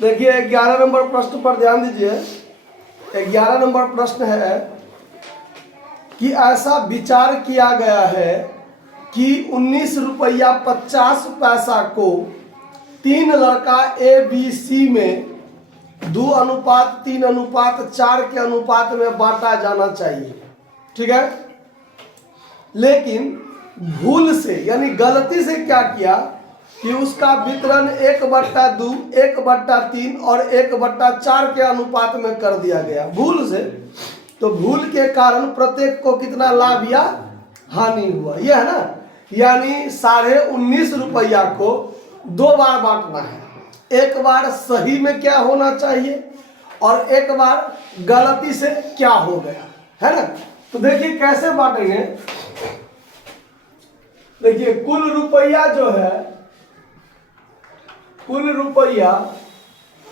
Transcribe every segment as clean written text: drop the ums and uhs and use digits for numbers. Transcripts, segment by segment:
देखिए 11 नंबर प्रश्न पर ध्यान दीजिए। 11 नंबर प्रश्न है कि ऐसा विचार किया गया है कि 19 रुपया 50 पैसा को 3 लड़का ABC में 2:3:4 के अनुपात में बांटा जाना चाहिए। ठीक है, लेकिन भूल से यानी गलती से क्या किया कि उसका वितरण 1/2, 1/3 और 1/4 के अनुपात में कर दिया गया भूल से। तो भूल के कारण प्रत्येक को कितना लाभ या हानि हुआ, यह है ना। यानी 19.5 रुपया को 2 बार बांटना है। एक बार सही में क्या होना चाहिए और एक बार गलती से क्या हो गया, है ना। तो देखिए कैसे बांटेंगे। देखिए कुल रुपया जो है, कुल रुपया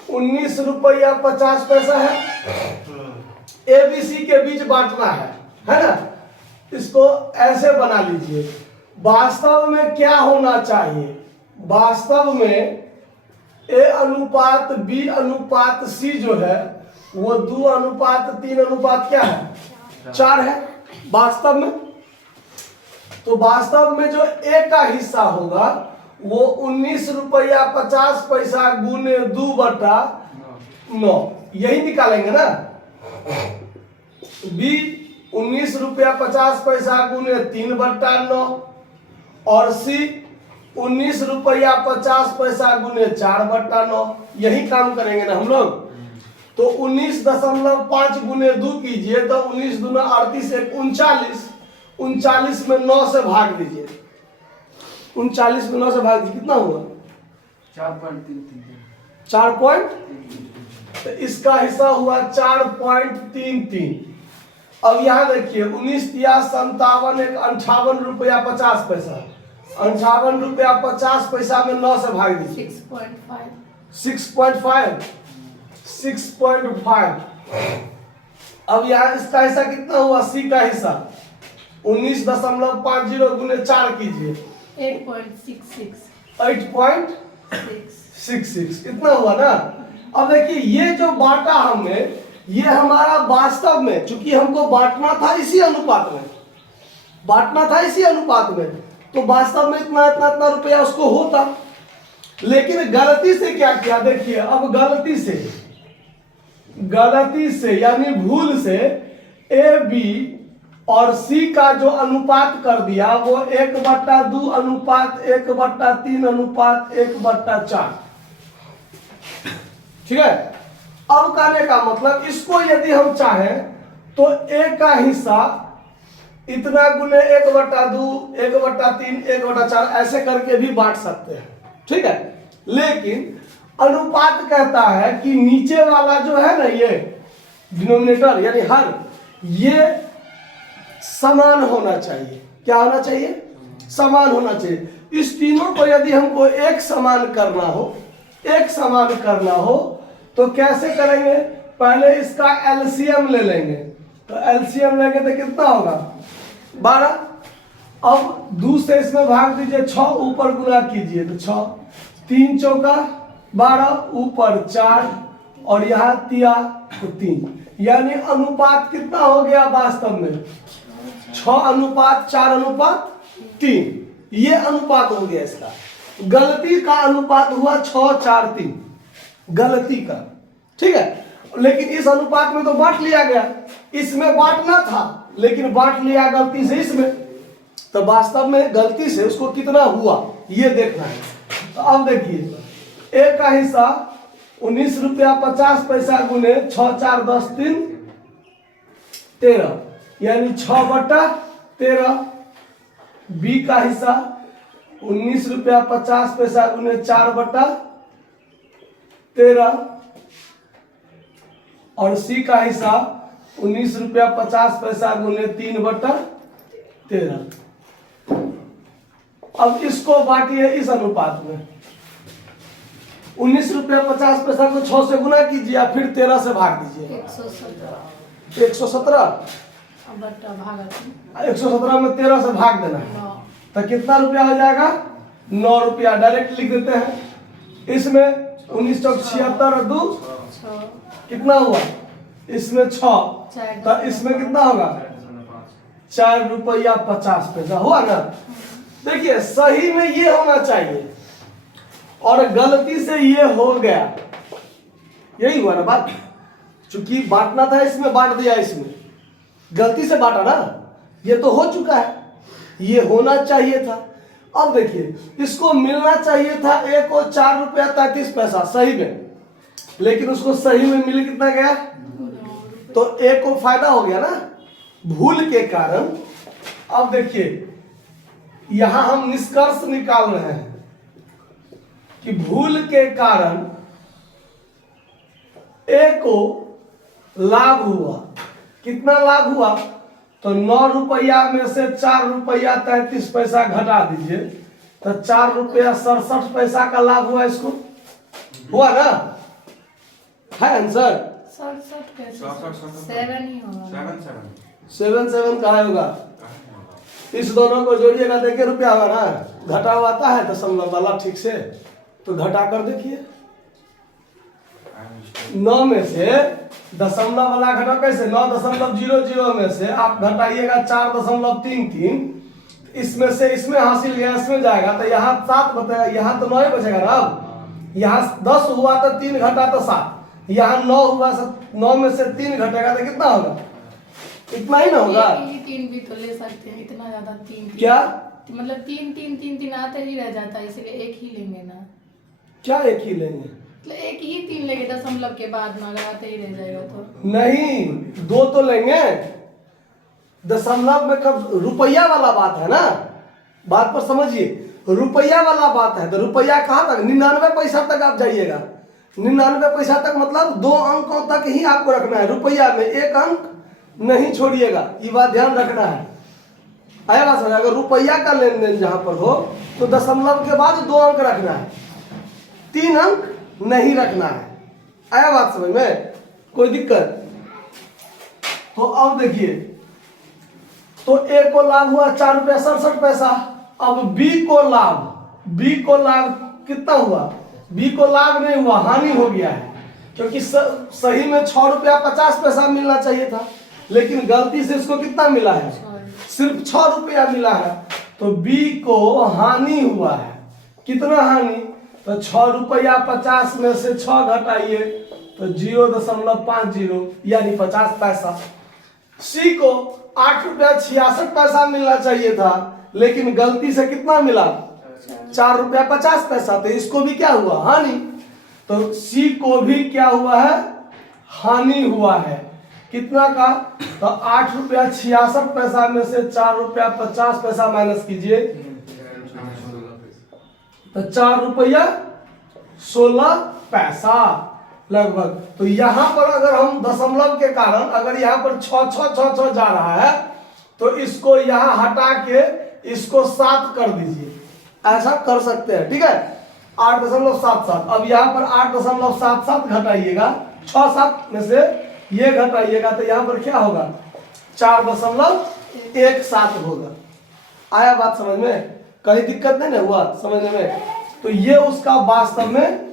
19 रुपया 50 पैसा है। ABC के बीच बांटना है ना। इसको ऐसे बना लीजिए। वास्तव में क्या होना चाहिए, वास्तव में A/B/C जो है वो 2:3 क्या है, 4 है वास्तव में। तो वास्तव में जो A का हिस्सा होगा वो 19 रुपया 50 पैसा गुने 2/9 यही निकालेंगे ना। B 19 रुपया 50 पैसा गुने 3/9 और C 19 रुपया 50 पैसा गुने 4/9 यही काम करेंगे ना हम लोग। तो 19.5 गुने 2 कीजिए तो 19 दूना 38, 39, 39 में 9 से भाग दीजिए। 39 में 9 से भाग दीजिए, कितना हुआ 4.33। 4 तो इसका हिस्सा हुआ 4.33। अब यहाँ देखिए 19 या 57 एक 58 रुपया 50 पैसा, 58 रुपया 50 पैसा में 9 से भाग दीजिए 6.5। अब यहाँ इसका हिस्सा कितना हुआ, C का हिस्सा 19.50 गुने 4 कीजिए 8.66 इतना हुआ ना। अब देखिए ये जो बांटा हमने, ये हमारा वास्तव में, चूंकि हमको बांटना था इसी अनुपात में, तो वास्तव में इतना रुपया उसको होता। लेकिन गलती से क्या किया, देखिए अब गलती से यानी भूल से AB और C का जो अनुपात कर दिया वो 1/2:1/3:1/4। ठीक है। अब कहने का मतलब इसको यदि हम चाहें तो A का हिस्सा इतना गुने 1/2, 1/3, 1/4 ऐसे करके भी बांट सकते हैं। ठीक है, लेकिन अनुपात कहता है कि नीचे वाला जो है ना, ये डिनोमिनेटर यानी हर, ये समान होना चाहिए। क्या होना चाहिए, समान होना चाहिए। इस तीनों को यदि हमको एक समान करना हो तो कैसे करेंगे, पहले इसका LCM ले लेंगे। तो LCM लेंगे तो कितना होगा 12। अब 2 से इसमें भाग दीजिए, 6 ऊपर गुना कीजिए तो 6, 3 चौका 12, ऊपर 4 और यहाँ 3, यानी अनुपात कितना हो गया वास्तव में 6:4:3। ये अनुपात हो गया इसका। गलती का अनुपात हुआ 6:4:3 गलती का। ठीक है, लेकिन इस अनुपात में तो बांट लिया गया, इसमें बांटना था लेकिन बांट लिया गलती से इसमें, तो वास्तव में गलती से उसको कितना हुआ ये देखना है। तो अब देखिए A का हिस्सा 19 रुपया 50 पैसा गुने 6, 4, 10, 3, 13 यानी 6/13। B का हिस्सा 19 रुपया 50 पैसा गुने 4/13 और C का हिस्सा 19 रुपया 50 पैसा गुने 3/13। अब इसको बांटिए इस अनुपात में। 19 रुपया 50 पैसा को 6 से गुना कीजिए, फिर 13 से भाग दीजिए 117। 117 में 13 से भाग देना है तो कितना रुपया हो जाएगा 9 रुपया। डायरेक्ट लिख देते हैं। इसमें 19 चौक 76 और 2 6 कितना हुआ? इसमें 6 तो इसमें कितना होगा? 4 रुपया 50 पैसा हुआ ना। देखिए सही में ये होना चाहिए और गलती से ये हो गया, यही हुआ ना बात। चूंकि बांटना था इसमें बांट दिया, इसमें गलती से बांटा ना, ये तो हो चुका है, ये होना चाहिए था। अब देखिए इसको मिलना चाहिए था एक और 4 रुपया 33 पैसा सही में, लेकिन उसको सही में मिल कितना गया? तो एक को फायदा हो गया ना भूल के कारण। अब देखिए यहां हम निष्कर्ष निकाल रहे हैं कि भूल के कारण एक को लाभ हुआ। कितना लाभ हुआ? तो 9 रुपया में से 4 रुपया 33 पैसा घटा दीजिए तो 4 रुपया 67 पैसा का लाभ हुआ। इसको हुआ ना, है आंसर? 7 ही होगा। 7 कहाँ होगा? इस दोनों को जोड़िएगा देखिए रुपया होगा ना, घटा हुआ आता है दशमलव वाला ठीक से, तो घटा कर देखिए 9 में से दशमलव वाला घटा कैसे? 9.00 में से आप घटाइएगा 4.33, इसमें से इसमें हासिल गया इसमें जाएगा तो यहाँ 7 बचेगा, यहाँ तो 9 ही बचेगा ना। अब यहाँ 10 हुआ तो 3 घटा तो 7, यहाँ 9 हुआ 9 में से 3 घटेगा तो कितना होगा? इतना ही ना होगा। 3 भी तो ले सकते हैं, इतना ज्यादा 3 क्या मतलब 3 आते ही रह जाता है, इसलिए एक ही लेंगे ना। क्या एक ही लेंगे? मतलब एक ही 3 लेंगे दशमलव के बाद में, अगर आते ही रह जाएगा तो नहीं, 2 तो लेंगे। दशमलव में कब रुपया वाला बात है ना, बात पर समझिए, रुपया वाला बात है तो रुपया कहाँ तक? 99 पैसा तक आप जाइएगा। 99 पैसा तक मतलब 2 अंकों तक ही आपको रखना है रुपया में, 1 अंक नहीं छोड़िएगा, ये बात ध्यान रखना है। आया बात समझ? अगर रुपया का लेन देन जहां पर हो तो दशमलव के बाद 2 अंक रखना है, 3 अंक नहीं रखना है। आया बात समझ में? कोई दिक्कत? तो अब देखिए, तो ए को लाभ हुआ 4 रुपया 67 पैसा। अब बी को लाभ कितना हुआ? बी को लाभ नहीं हुआ, हानि हो गया है, क्योंकि सही में 6 रुपया 50 पैसा मिलना चाहिए था, लेकिन गलती से इसको कितना मिला है? सिर्फ 6 रुपया मिला है। तो बी को हानि हुआ है। कितना हानि? तो 6 रुपया 50 में से 6 घटाइए तो 0.50 यानी 50 पैसा। सी को 8 रुपया 66 पैसा मिलना चाहिए था, लेकिन गलती से कितना मिला? 4 रुपया 50 पैसा। तो इसको भी क्या हुआ? हानि। तो सी को भी क्या हुआ है? हानि हुआ है। कितना का? तो 8 रुपया 66 पैसा में से 4 रुपया 50 पैसा माइनस कीजिए तो 4 रुपया 16 पैसा लगभग। तो यहाँ पर अगर हम दशमलव के कारण अगर यहाँ पर 6 जा रहा है तो इसको यहाँ हटा के इसको 7 कर दीजिए, ऐसा कर सकते हैं, ठीक है? 8.77। अब यहाँ पर 8.77 घटाइएगा, 6-7 में से ये घटाइएगा तो यहाँ पर क्या होगा? 4.17 होगा। आया बात समझ में? कहीं दिक्कत नहीं ना हुआ समझने में? तो ये उसका वास्तव में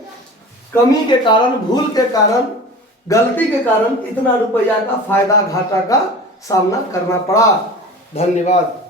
कमी के कारण, भूल के कारण, गलती के कारण इतना रुपया का फायदा घाटा का सामना करना पड़ा। धन्यवाद।